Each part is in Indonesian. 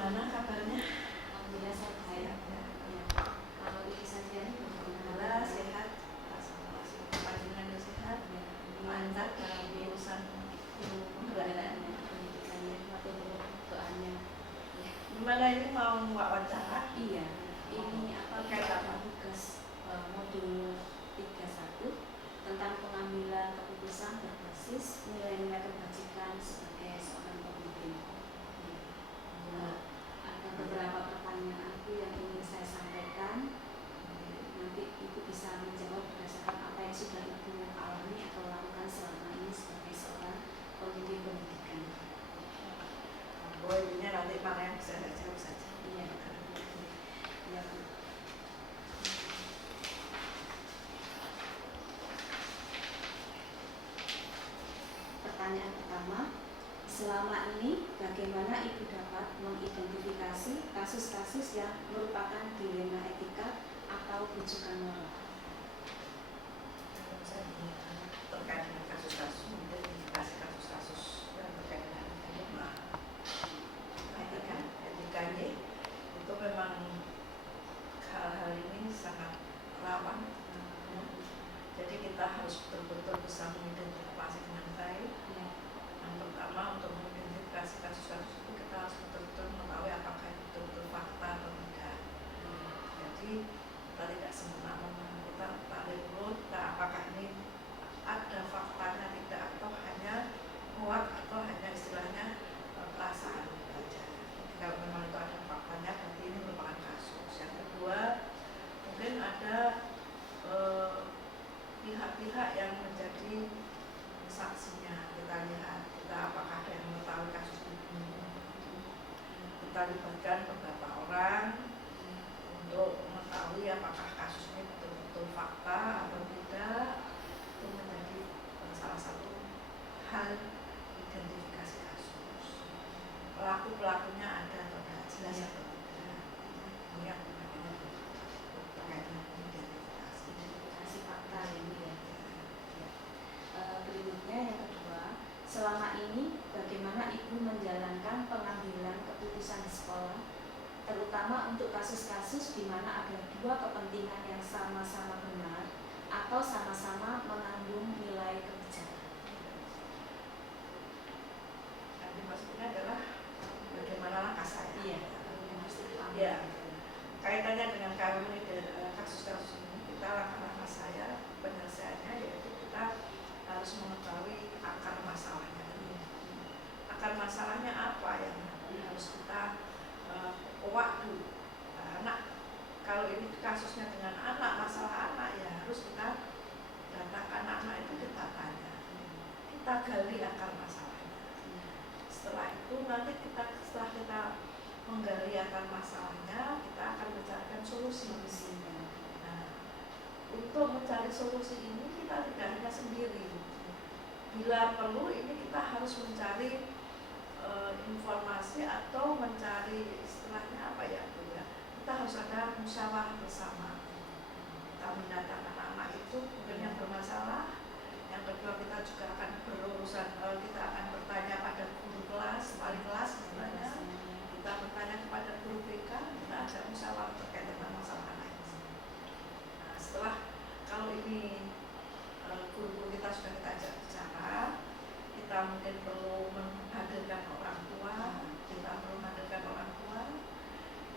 Gimana kabarnya? Alhamdulillah sehat. Sehat ya. Ya. Kalau Ibu Santiani Alhamdulillah sehat. Panjenengan sehat. Ya. Lancar dalam urusan pendidikannya, atau doanya. Ya. Gimana ini mau wawancara? Iya. Ini Terkait apa? tugas modul 31 tentang pengambilan keputusan berbasis nilai-nilai kebajikan sebagai seorang pemimpin. Ada beberapa pertanyaan yang ingin saya sampaikan. Nanti Ibu bisa menjawab berdasarkan apa yang sudah Ibu alami atau lakukan selama ini sebagai seorang pemimpin pendidikan. Ibunya nanti mana yang bisa saya jawab saja. Iya. Ya, Bu. Pertanyaan pertama, selama ini bagaimana Ibu dapat mengidentifikasi kasus-kasus yang merupakan dilema etika atau rujukan moral? Terkait dengan kasus-kasus, identifikasi kasus-kasus yang terkait dengan dilema etikanya itu memang hal-hal ini sangat rawan. Jadi kita harus betul-betul bisa mengidentifikasi dengan baik. Yang pertama, untuk mengidentifikasi kasus-kasus itu kita harus betul-betul mengetahui apakah itu betul-betul fakta atau tidak. Jadi kita tidak semena-mena, kita tarik dulu apakah ini ada faktanya tidak, atau hanya muat, atau hanya istilahnya perasaan saja. Kalau memang itu ada faktanya, berarti ini merupakan kasus. Yang kedua, mungkin ada pihak-pihak yang menjadi saksinya. Kita lihat, apakah ada yang mengetahui kasus ini. Kita libatkan beberapa orang untuk mengetahui apakah kasus ini betul-betul fakta atau tidak. Itu menjadi salah satu hal identifikasi kasus. Pelaku-pelakunya ada atau tidak, jelas atau tidak. Ini yang terkait dengan Identifikasi fakta ini ya. Berikutnya yang kedua, selama ini bagaimana Ibu menjalankan pengambilan keputusan di sekolah, terutama untuk kasus-kasus di mana ada dua kepentingan yang sama-sama benar atau sama-sama mengandung nilai kebijakan. Yang dimaksudnya adalah bagaimana langkah saya. Iya. Ya, kaitannya dengan kami kasus-kasus ini, kita langkah-langkah saya penyelesaiannya yaitu kita harus mengetahui akar masalahnya. Akar masalahnya apa yang harus kita waktu anak. Kalau ini kasusnya dengan anak, masalah anak, ya harus kita datangkan anak itu, kita tanya, kita gali akar masalahnya. Setelah itu nanti setelah kita menggali akar masalahnya, kita akan mencarikan solusi. Nah, untuk mencari solusi ini kita tidak hanya sendiri. Bila perlu ini kita harus mencari informasi atau mencari istilahnya apa ya, Bu ya. Kita harus ada musyawarah bersama. Kita mendatangkan anak itu mungkin yang bermasalah. Yang kedua, kita juga akan berurusan, kita akan bertanya pada guru kelas, wali kelas istilahnya. Kita bertanya kepada guru BK, kita ada musyawarah terkait dengan masalah anak ini. Nah, setelah kalau ini guru-guru kita sudah kita ajak bicara, kita mungkin perlu menghadirkan orang tua,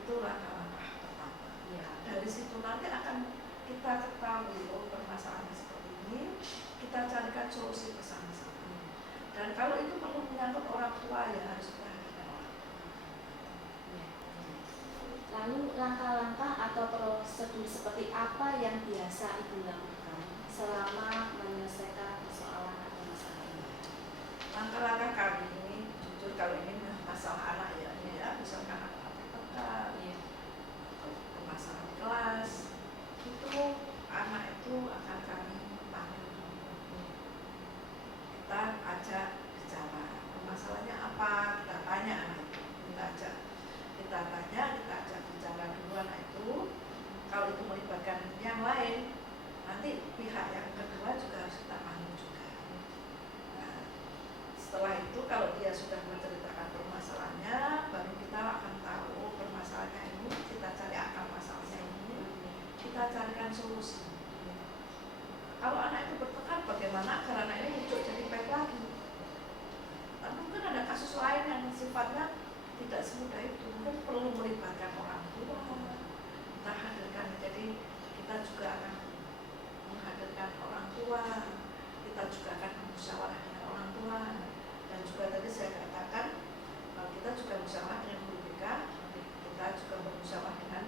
itu langkah-langkah pertama. Ya, dari situ nanti akan kita ketahui, oh permasalahannya seperti ini, kita carikan solusi bersama-sama. Dan kalau itu perlu menyangkut orang tua, ya harus kita hadirkan orang tua. Lalu langkah-langkah atau prosedur seperti apa yang biasa Ibu lakukan selama menyelesaikan persoalan atau masalah ini? Langkah-langkah kami ini, jujur kalau ini masalah anak ya, misalkan anak TK, permasalahan di kelas, itu anak itu akan kami panggil. Kita ajak bicara, masalahnya apa, kita tanya anak itu, kita ajak bicara dulu anak itu. Kalau itu melibatkan yang lain, nanti pihak yang kedua juga harus kita panggil juga. Setelah itu kalau dia sudah menceritakan permasalahannya, baru kita akan tahu kita carikan solusi. Kalau anak itu bertekad, bagaimana agar anak ini muncul jadi baik lagi? Tapi mungkin ada kasus lain yang sifatnya tidak semudah itu, mungkin perlu melibatkan orang tua, kita hadirkan. Jadi kita juga akan menghadirkan orang tua, kita juga akan bermusyawarah dengan orang tua, dan juga tadi saya katakan kita juga musyawarah dengan guru BK, kita juga bermusyawarah dengan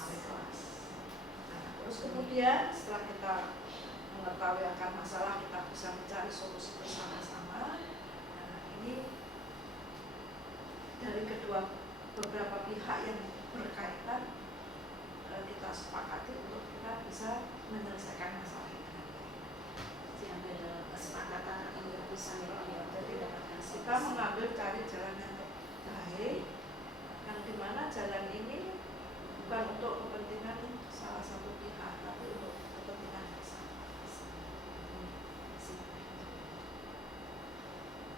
wali kelas. Nah, terus kemudian setelah kita mengetahui akan masalah, kita bisa mencari solusi bersama-sama. Nah, ini dari beberapa pihak yang berkaitan, kita sepakati untuk kita bisa menyelesaikan masalah ini. Diambil dalam kesepakatan atau keputusan yang Jadi kita mengambil cari jalan yang terbaik, yang dimana jalan ini bukan untuk kepentingan salah satu pihak, tapi untuk kepentingan bersama.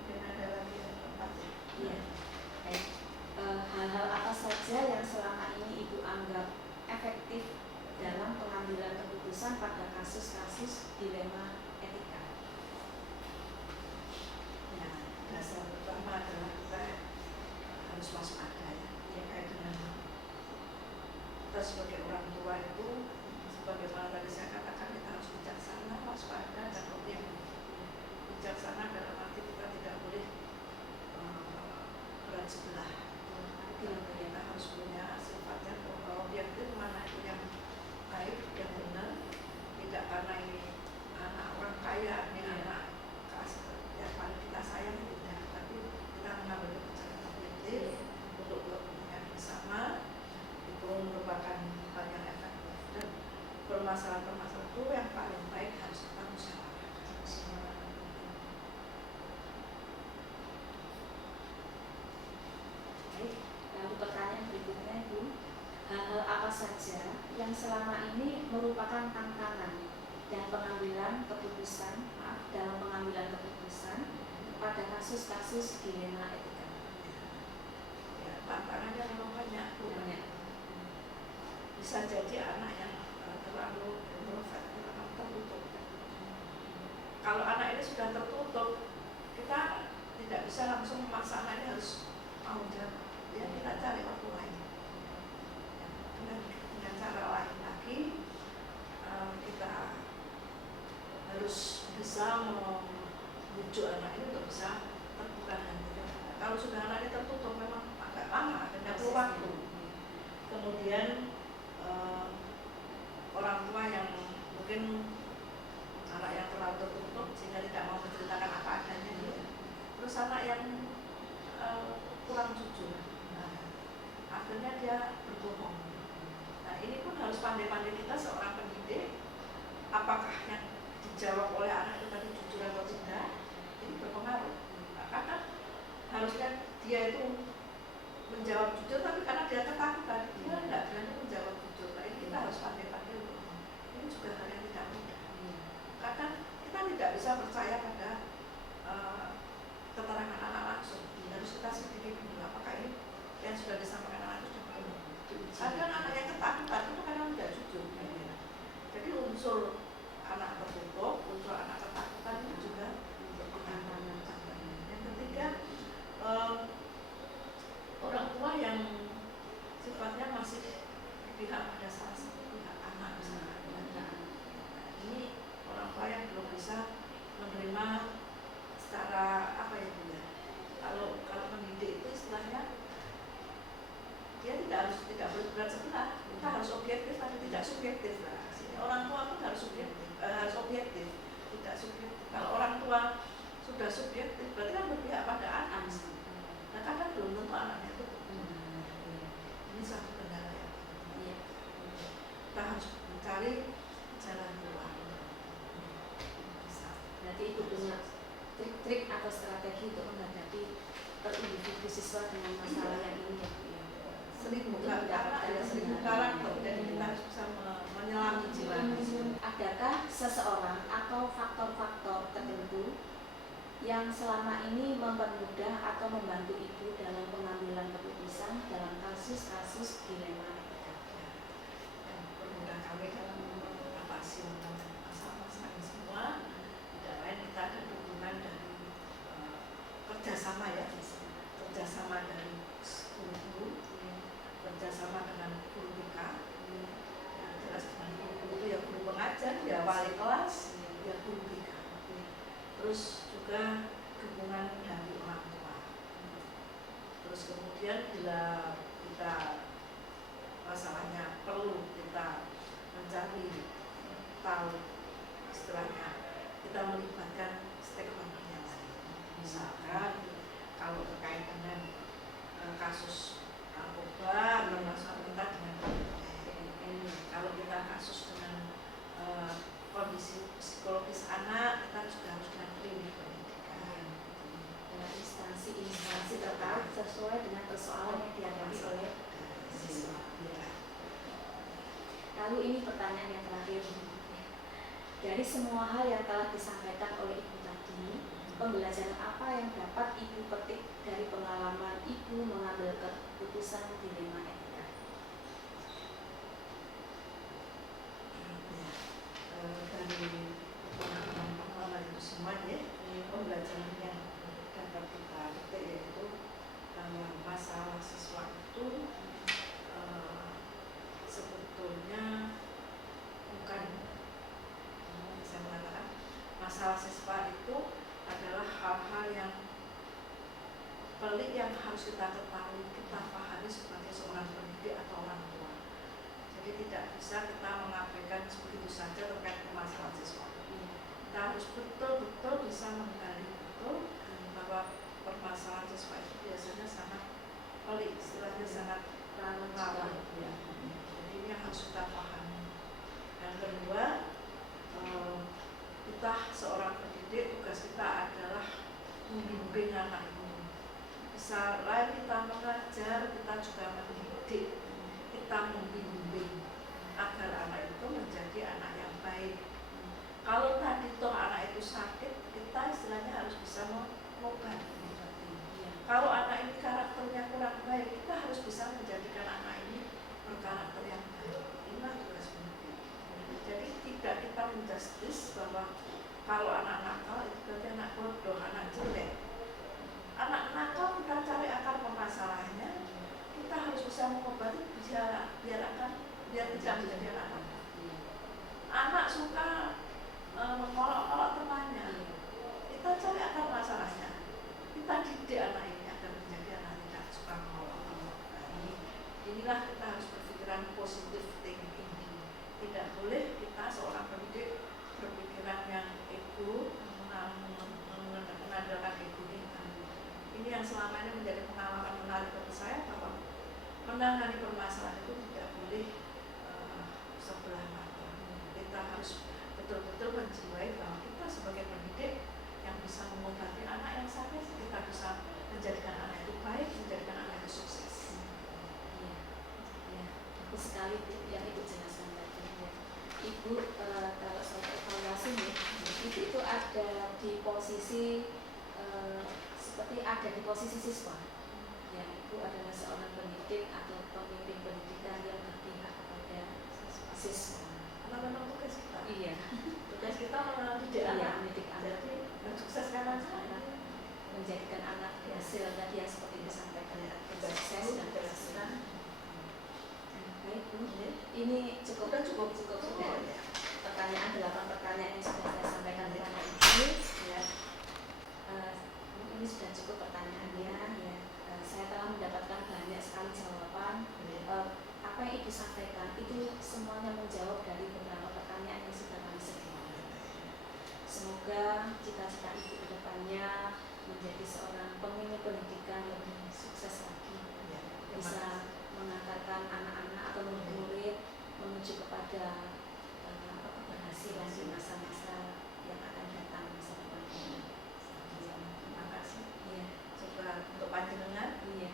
Mungkin ada lagi yang keempat ya? Iya. Baik. Hal-hal apa saja yang selama ini Ibu anggap efektif dalam pengambilan keputusan pada kasus-kasus dilema etika? Ya, dasar pertama adalah kita harus waspada ya, terkait dengan kita sebagai orang tua itu, sebagaimana tadi saya katakan, kita harus bijaksana, waspada, dan objektif. Bijaksana dalam arti kita tidak boleh berat sebelah. Kita harus punya sifat yang objektif, mana itu yang baik, yang benar. Tidak karena ini anak orang kaya, ini anak yang paling kita sayang, tidak. Tapi kita mengambil kebijakan objektif untuk kepentingan bersama. Itu merupakan hal yang efektif, dan permasalahan-permasalahan itu yang paling baik harus kita musyawarahkan. Lalu pertanyaan berikutnya Ibu, hal-hal apa saja yang selama ini merupakan tantangan dan pengambilan keputusan, dalam pengambilan keputusan pada kasus-kasus dilema etika? Ya, tantangannya memang banyak. Bisa jadi anak yang terlalu introvert, terlalu tertutup. Kalau anak ini sudah tertutup, kita tidak bisa langsung memaksa anak ini harus mau jawab. Ya, kita cari waktu lain. Dengan cara lain lagi, kita harus bisa membujuk anak ini untuk bisa terbuka dan terbuka. Kalau sudah anak ini tertutup, memang agak lama, ada perlu waktu. Kemudian orang tua yang mungkin anak yang terlalu tertutup sehingga tidak mau menceritakan apa adanya, terus anak yang kurang jujur, akhirnya dia berbohong. Nah, ini pun harus pandai-pandai kita seorang pendidik, apakah yang dijawab oleh anak itu tadi jujur atau tidak, ini berpengaruh. Karena harusnya dia itu menjawab jujur, tapi karena dia ketakutan, dia tidak berani menjawab jujur. Nah, ini kita harus pandai-pandai untuk ini juga hal yang tidak mudah. Karena kita tidak bisa percaya pada keterangan anak langsung. Harus kita sedikit dulu apakah ini yang sudah disampaikan anak itu sudah benar. Kadang anak yang ketakutan itu kadang tidak jujur. Jadi unsur anak tertutup, unsur anak ketakutan itu juga tantangan. Yang ketiga, orang tua yang sifatnya masih berpihak pada salah satu pihak, anak misalnya. Ini orang tua yang belum bisa menerima secara apa ya Bu ya? Kalau mendidik itu istilahnya dia tidak berat sebelah, kita harus objektif tapi tidak subjektif lah. Sini orang tua pun harus objektif, tidak subjektif. Kalau orang tua sudah subjektif, berarti kan berpihak pada anak. Nah, kadang belum tentu anaknya itu. Ini satu kendala ya. Kita harus mencari jalan keluar. Berarti itu punya trik-trik atau strategi untuk menghadapi individu siswa dengan masalah yang ini ya. Seribu karakter, jadi kita harus bisa menyelami jiwa. Adakah seseorang atau faktor-faktor tertentu yang selama ini mempermudah atau membantu Ibu dalam pengambilan keputusan dalam kasus-kasus dilema etika? Yang mempermudah kami dalam mengatasi masalah-masalah ini semua. Tidak lain kita ada dukungan dari kerjasama ya, kerjasama dari guru-guru, kerjasama dengan guru BK, ya, jelas dengan guru-guru itu ya guru pengajar, ya wali kelas, ya guru BK. Terus juga dukungan dari orang tua. Terus kemudian bila kita masalahnya perlu kita mencari tahu, istilahnya kita melibatkan stakeholder yang lain. Misalkan kalau terkait dengan kasus narkoba, masalah kita dengan BNN. Kalau kita kasus dengan kondisi psikologis anak, kita juga harus dengan klinik pendidikan. Dengan instansi terkait sesuai dengan persoalan yang dihadapi oleh siswa. Lalu ini pertanyaan yang terakhir. Dari semua hal yang telah disampaikan oleh Ibu tadi, pembelajaran apa yang dapat Ibu petik dari pengalaman Ibu mengambil keputusan dilema etika? Dari pengalaman itu semua ya, pembelajaran yang dapat kita petik yaitu bahwa masalah siswa itu sebetulnya bukan, saya mengatakan masalah siswa itu adalah hal-hal yang pelik yang harus kita ketahui, kita pahami sebagai seorang pendidik atau orang tua. Jadi tidak bisa kita mengabaikan begitu saja terkait masalah siswa. Kita harus betul-betul bisa menggali betul bahwa permasalahan siswa itu biasanya sangat pelik, istilahnya sangat rawan. Ya. Jadi ini yang harus kita pahami. Yang kedua, kita seorang pendidik, tugas kita adalah membimbing anak ini. Selain kita mengajar, kita juga mendidik, kita membimbing agar anak itu menjadi anak yang baik. Kalau tadi toh anak itu sakit, kita istilahnya harus bisa mengobati. Kalau anak ini karakternya kurang baik, kita harus bisa menjadikan anak ini berkarakter yang baik. Inilah tugas pendidik. Jadi tidak kita menjustis bahwa kalau anak nakal itu berarti anak bodoh, anak jelek. Anak nakal kita cari akar permasalahannya, kita harus bisa mengobati biar tidak menjadi anak nakal. Anak suka mengolok-olok temannya, kita cari akar masalahnya, kita didik anak ini agar menjadi anak tidak suka mengolok-olok. Inilah kita harus berpikiran positif thinking. Tidak boleh kita seorang pendidik berpikiran yang ego, mengandalkan ego kita. Ini yang selama ini menjadi pengalaman menarik bagi saya, bahwa menangani permasalahan itu tidak boleh sebelah mata. Kita harus betul-betul menjiwai bahwa kita sebagai pendidik yang bisa mengobati anak yang sakit, kita bisa menjadikan anak itu baik, menjadikan anak itu sukses. Ya, bagus sekali yang Ibu jelaskan tadi. Ibu, kalau saya evaluasi nih, Ibu itu ada di posisi seperti ada di posisi siswa. Ya, Ibu adalah seorang pendidik atau pemimpin pendidikan yang berpihak kepada siswa. Karena memang tugas kita. Iya. Tugas kita mendidik anak. Mendidik anak. Jadi mensukseskan anak, menjadikan anak hasil tadi yang seperti disampaikan sukses dan berhasil. Baik Bu, ini cukup sudah. Pertanyaan 8 pertanyaan yang sudah saya sampaikan kepada Ibu. Ya. Ini sudah cukup pertanyaannya. Ya. Saya telah mendapatkan banyak sekali jawaban. Apa yang Ibu sampaikan itu semuanya menjawab dari beberapa pertanyaan yang sudah kami sediakan. Semoga cita-cita Ibu ke depannya menjadi seorang pemimpin pendidikan lebih sukses lagi, bisa mengantarkan anak-anak atau murid-murid menuju kepada keberhasilan di masa-masa yang akan datang, masa depan ini. Terima kasih. Iya. Coba untuk panjenengan. Iya.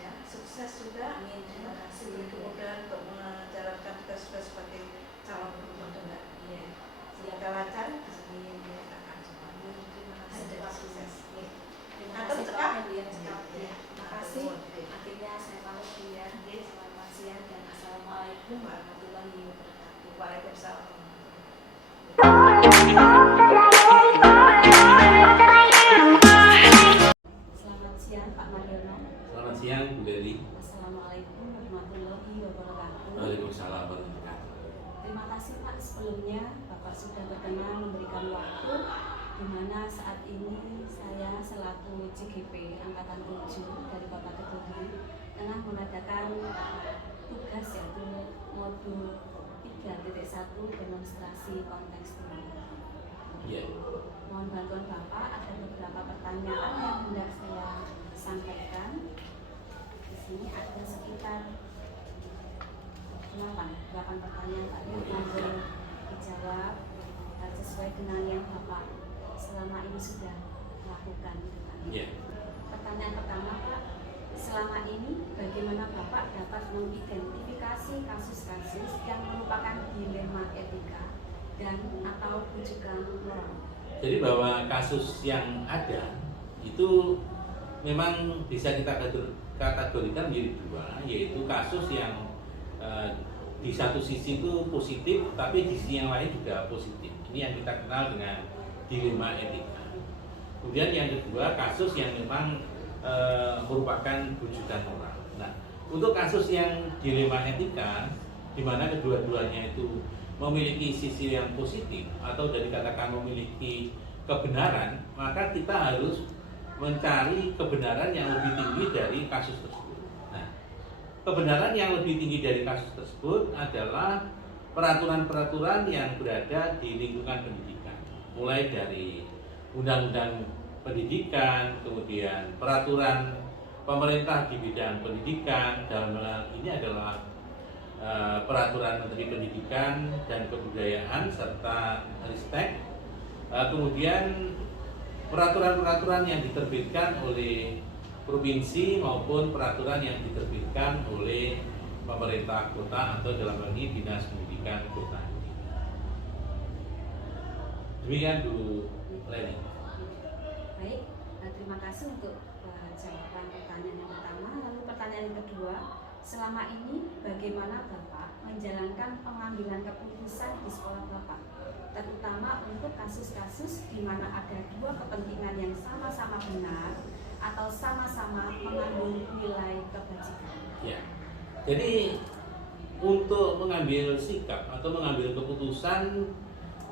Ya, sukses juga. Amin. Terima kasih. Kemudian untuk menjalankan tugas-tugas sebagai calon guru juga. Iya. Semoga lancar. Amin. Terima kasih. Sukses. Terima kasih Pak. Terima kasih. Terima Akhirnya saya pamit ya. Selamat siang dan assalamualaikum warahmatullahi wabarakatuh. Waalaikumsalam. Assalamualaikum warahmatullahi wabarakatuh. Terima kasih Pak, sebelumnya Bapak sudah berkenan memberikan waktu di mana saat ini saya selaku CGP Angkatan 7 dari Kota Kediri tengah mengadakan tugas yaitu modul 3.1 demonstrasi kontekstual. Iya. Mohon bantuan Bapak, ada beberapa pertanyaan yang hendak saya sampaikan. Di sini ada sekitar 8 pertanyaan Pak yang mohon dijawab sesuai dengan yang Bapak selama ini sudah lakukan. Iya. Pertanyaan pertama Pak, selama ini bagaimana Bapak dapat mengidentifikasi kasus-kasus yang merupakan dilema etika dan atau rujukan moral? Jadi bahwa kasus yang ada itu memang bisa kita kategorikan menjadi dua, yaitu kasus yang di satu sisi itu positif, tapi di sisi yang lain juga positif. Ini yang kita kenal dengan dilema etika. Kemudian yang kedua, kasus yang memang merupakan rujukan moral. Nah, untuk kasus yang dilema etika, di mana kedua-duanya itu memiliki sisi yang positif atau dari katakan memiliki kebenaran, maka kita harus mencari kebenaran yang lebih tinggi dari kasus tersebut. Nah, kebenaran yang lebih tinggi dari kasus tersebut adalah peraturan-peraturan yang berada di lingkungan pendidikan, mulai dari undang-undang pendidikan, kemudian peraturan pemerintah di bidang pendidikan, dalam hal ini adalah peraturan Menteri Pendidikan dan Kebudayaan serta Ristek, kemudian peraturan-peraturan yang diterbitkan oleh provinsi maupun peraturan yang diterbitkan oleh pemerintah kota atau dalam hal ini Dinas Pendidikan Kota. Demikian Bu Leni. Baik, terima kasih untuk jawaban pertanyaan yang pertama. Lalu pertanyaan yang kedua, selama ini bagaimana Bapak menjalankan pengambilan keputusan di sekolah Bapak, terutama untuk kasus-kasus di mana ada dua kepentingan yang sama-sama benar atau sama-sama mengandung nilai kebajikan? Ya, jadi untuk mengambil sikap atau mengambil keputusan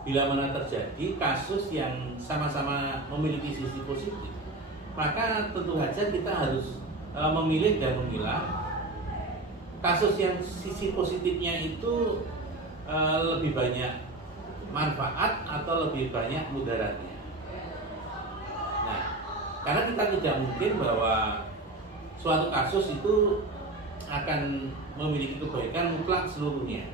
bila mana terjadi kasus yang sama-sama memiliki sisi positif, maka tentu saja kita harus memilih dan memilah kasus yang sisi positifnya itu lebih banyak manfaat atau lebih banyak mudaratnya. Nah, karena kita tidak mungkin bahwa suatu kasus itu akan memiliki kebaikan mutlak seluruhnya.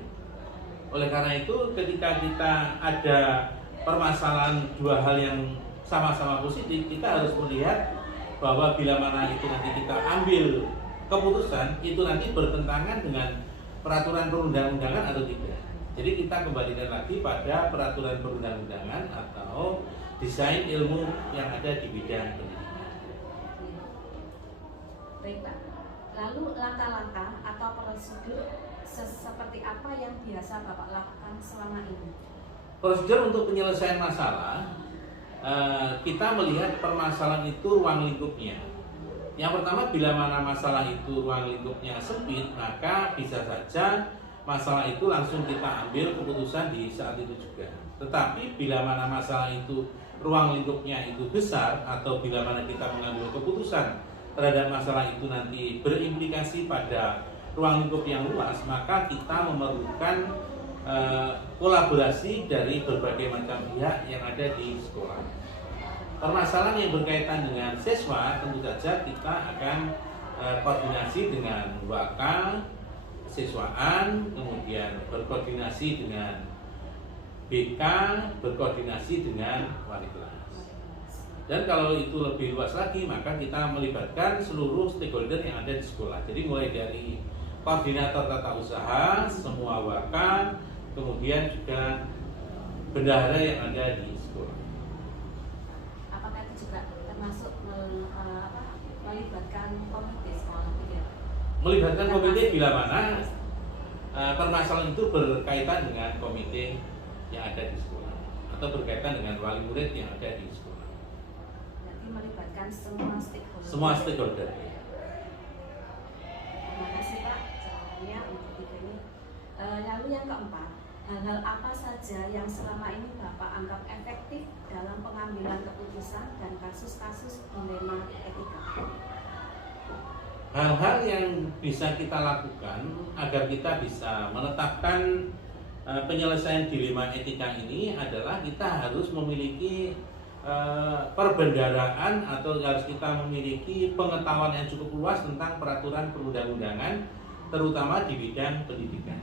Oleh karena itu, ketika kita ada permasalahan dua hal yang sama-sama positif, kita harus melihat bahwa bila mana itu nanti kita ambil keputusan, itu nanti bertentangan dengan peraturan perundang-undangan atau tidak. Jadi kita kembalikan lagi pada peraturan perundang-undangan atau desain ilmu yang ada di bidang pendidikan. Baik Pak, lalu langkah-langkah atau prosedur seperti apa yang biasa Bapak lakukan selama ini? Prosedur untuk penyelesaian masalah, kita melihat permasalahan itu ruang lingkupnya. Yang pertama, bila mana masalah itu ruang lingkupnya sempit, maka bisa saja masalah itu langsung kita ambil keputusan di saat itu juga. Tetapi bila mana masalah itu ruang lingkupnya itu besar, atau bila mana kita mengambil keputusan terhadap masalah itu nanti berimplikasi pada ruang lingkup yang luas, maka kita memerlukan kolaborasi dari berbagai macam pihak yang ada di sekolah. Permasalahan yang berkaitan dengan siswa, tentu saja kita akan koordinasi dengan wakal siswaan, kemudian berkoordinasi dengan BK, berkoordinasi dengan wali kelas. Dan kalau itu lebih luas lagi, maka kita melibatkan seluruh stakeholder yang ada di sekolah. Jadi mulai dari koordinator tata usaha, semua wakal, kemudian juga bendahara yang ada di sekolah. Apakah itu juga termasuk melibatkan komite sekolah? Melibatkan komite bila mana permasalahan itu berkaitan dengan komite yang ada di sekolah atau berkaitan dengan wali murid yang ada di sekolah. Berarti melibatkan semua stakeholder. Semua stakeholder. Terima kasih Pak jawabannya untuk tiga ini. Lalu yang keempat, hal-hal apa saja yang selama ini Bapak anggap efektif dalam pengambilan keputusan dan kasus-kasus dilema etika? Hal-hal yang bisa kita lakukan agar kita bisa menetapkan penyelesaian dilema etika ini adalah kita harus memiliki perbendaharaan atau harus kita memiliki pengetahuan yang cukup luas tentang peraturan perundang-undangan, terutama di bidang pendidikan.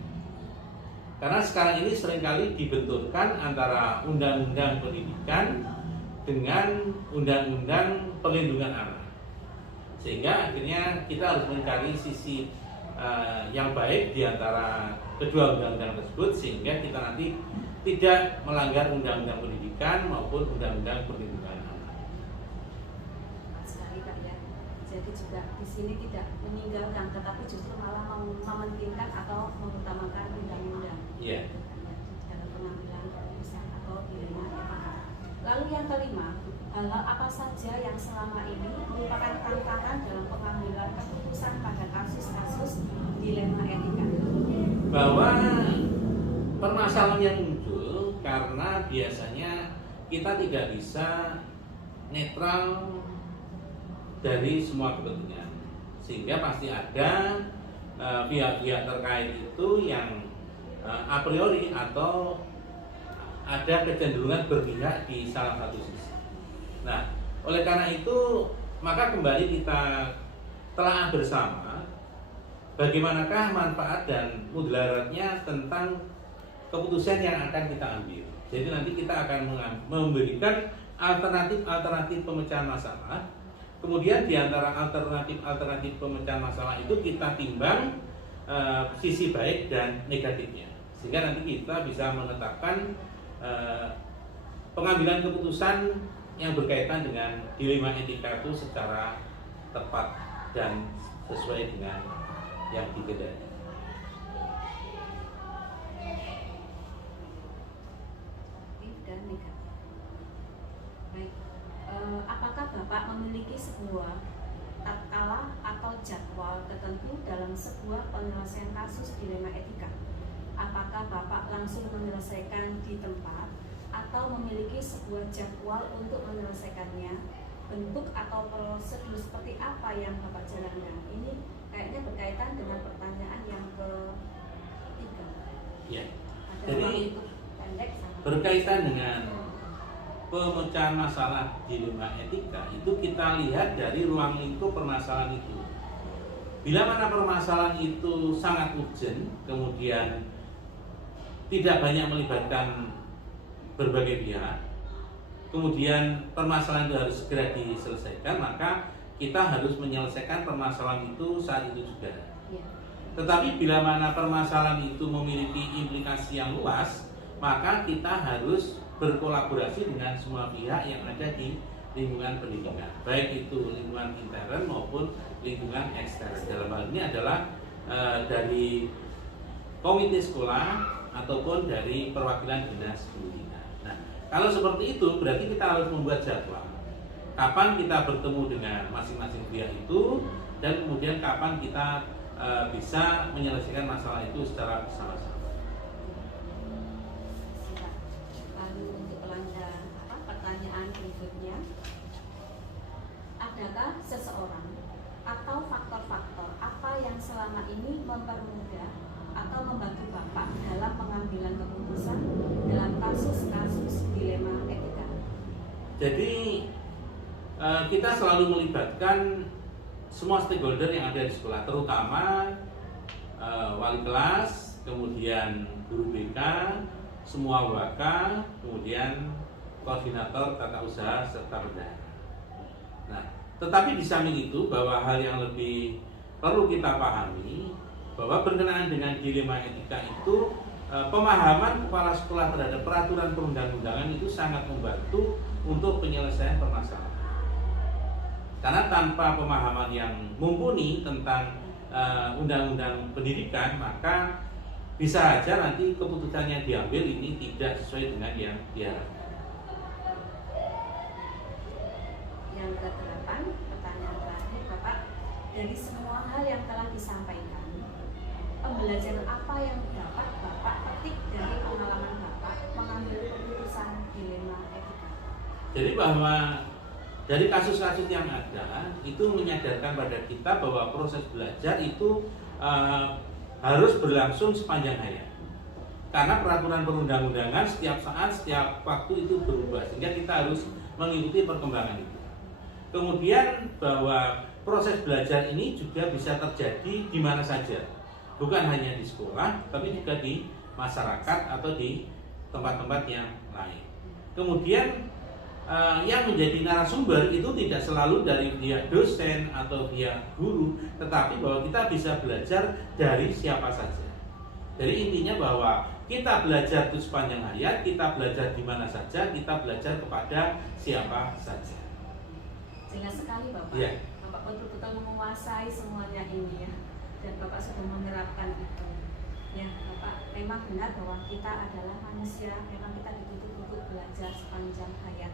Karena sekarang ini seringkali dibenturkan antara undang-undang pendidikan dengan undang-undang perlindungan anak, sehingga akhirnya kita harus mencari sisi yang baik di antara kedua undang-undang tersebut, sehingga kita nanti tidak melanggar undang-undang pendidikan maupun undang-undang perlindungan anak. Sekali Pak ya. Jadi juga di sini tidak meninggalkan, tetapi justru malah mementingkan atau mengutamakan undang-undang. Iya. Dalam pengambilan keputusan atau dilema etika. Lalu yang kelima, hal-hal apa saja yang selama ini merupakan tantangan dalam pengambilan keputusan pada kasus-kasus dilema etika? Bahwa permasalahan yang muncul karena biasanya kita tidak bisa netral dari semua kepentingan, sehingga pasti ada pihak-pihak terkait itu yang a priori atau ada kecenderungan berpihak di salah satu sisi. Nah, oleh karena itu maka kembali kita telah bersama bagaimanakah manfaat dan mudaratnya tentang keputusan yang akan kita ambil. Jadi nanti kita akan memberikan alternatif pemecahan masalah. Kemudian di antara alternatif pemecahan masalah itu kita timbang sisi baik dan negatifnya, sehingga nanti kita bisa menetapkan pengambilan keputusan yang berkaitan dengan dilema etika itu secara tepat dan sesuai dengan yang dikehendaki. Dan negatif. Baik, apakah Bapak memiliki sebuah tatkala atau jadwal tertentu dalam sebuah penyelesaian kasus dilema etika? Apakah Bapak langsung menyelesaikan di tempat atau memiliki sebuah jadwal untuk menyelesaikannya? Bentuk atau prosedur seperti apa yang Bapak jalankan? Ini kayaknya berkaitan dengan pertanyaan yang ketiga. Ya. Ada Jadi itu pendek sama berkaitan dengan pemecahan masalah dilema etika itu kita lihat dari ruang lingkup permasalahan itu. Bila mana permasalahan itu sangat urgent, kemudian tidak banyak melibatkan berbagai pihak, kemudian permasalahan itu harus segera diselesaikan, maka kita harus menyelesaikan permasalahan itu saat itu juga. ya. Tetapi bila mana permasalahan itu memiliki implikasi yang luas, maka kita harus berkolaborasi dengan semua pihak yang ada di lingkungan pendidikan, baik itu lingkungan intern maupun lingkungan ekstern. Dalam hal ini adalah dari komite sekolah ataupun dari perwakilan dinas pendidikan. Nah, kalau seperti itu berarti kita harus membuat jadwal. Kapan kita bertemu dengan masing-masing pihak itu, dan kemudian kapan kita bisa menyelesaikan masalah itu secara bersama-sama. Lalu untuk pertanyaan berikutnya, adakah seseorang atau faktor-faktor apa yang selama ini mempermudah atau membantu Bapak dalam pengambilan keputusan dalam kasus-kasus dilema etika? Jadi kita selalu melibatkan semua stakeholder yang ada di sekolah, terutama wali kelas, kemudian guru BK, semua WK, kemudian koordinator tata usaha serta bendahara. Nah, tetapi di samping itu bahwa hal yang lebih perlu kita pahami bahwa berkenaan dengan dilema etika itu pemahaman kepala sekolah terhadap peraturan perundang-undangan itu sangat membantu untuk penyelesaian permasalahan. Karena tanpa pemahaman yang mumpuni tentang undang-undang pendidikan, maka bisa saja nanti keputusan yang diambil ini tidak sesuai dengan yang diharapkan. Yang ke-8, pertanyaan terakhir Bapak, dari semua hal yang telah disampaikan, pembelajaran apa yang dapat Bapak petik dari pengalaman Bapak mengambil keputusan dilema etika? Jadi bahwa dari kasus-kasus yang ada itu menyadarkan pada kita bahwa proses belajar itu harus berlangsung sepanjang hayat. Karena peraturan perundang-undangan setiap saat, setiap waktu itu berubah, sehingga kita harus mengikuti perkembangan itu. Kemudian bahwa proses belajar ini juga bisa terjadi di mana saja, bukan hanya di sekolah, tapi juga di masyarakat atau di tempat-tempat yang lain. Kemudian yang menjadi narasumber itu tidak selalu dari pihak dosen atau pihak guru, tetapi bahwa kita bisa belajar dari siapa saja. Jadi intinya bahwa kita belajar itu sepanjang hayat, kita belajar di mana saja, kita belajar kepada siapa saja. Jelas sekali Bapak. Ya. Bapak betul-betul menguasai semuanya ini ya, dan Bapak sudah menerapkan itu. Ya, Bapak memang benar bahwa kita adalah manusia, memang kita dituntut untuk belajar sepanjang hayat.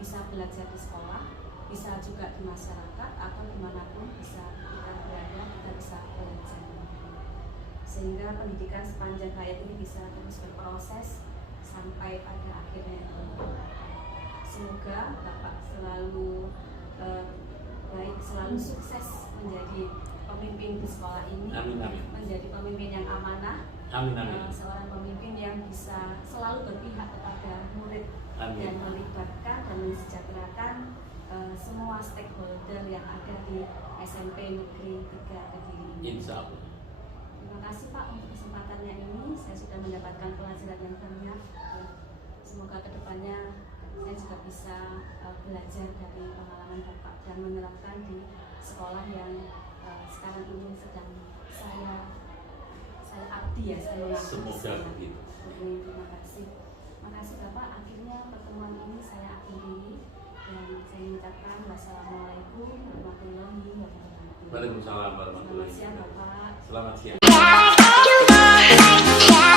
Bisa belajar di sekolah, bisa juga di masyarakat atau dimanapun bisa kita berada, kita bisa belajar. Sehingga pendidikan sepanjang hayat ini bisa terus berproses sampai pada akhirnya. Semoga Bapak selalu baik, selalu sukses menjadi pemimpin di sekolah ini. Amin, amin. Menjadi pemimpin yang amanah. Amin, amin. Seorang pemimpin yang bisa selalu berpihak kepada murid. Amin. Dan melibatkan dan mensejahterakan semua stakeholder yang ada di SMP Negeri 3 Kediri. Insya Allah. Terima kasih Pak untuk kesempatannya ini. Saya sudah mendapatkan pelajaran yang banyak. Semoga kedepannya saya juga bisa belajar dari pengalaman Bapak dan menerapkan di sekolah yang sekarang ini sedang saya abdi ya, saya mengabdi. Semoga begitu. Terima kasih. Terima kasih Bapak. Akhirnya pertemuan ini saya akhiri dan saya mengucapkan wassalamualaikum warahmatullahi wabarakatuh. Waalaikumsalam warahmatullahi Selamat siang wabarakatuh. Bapak. Selamat siang.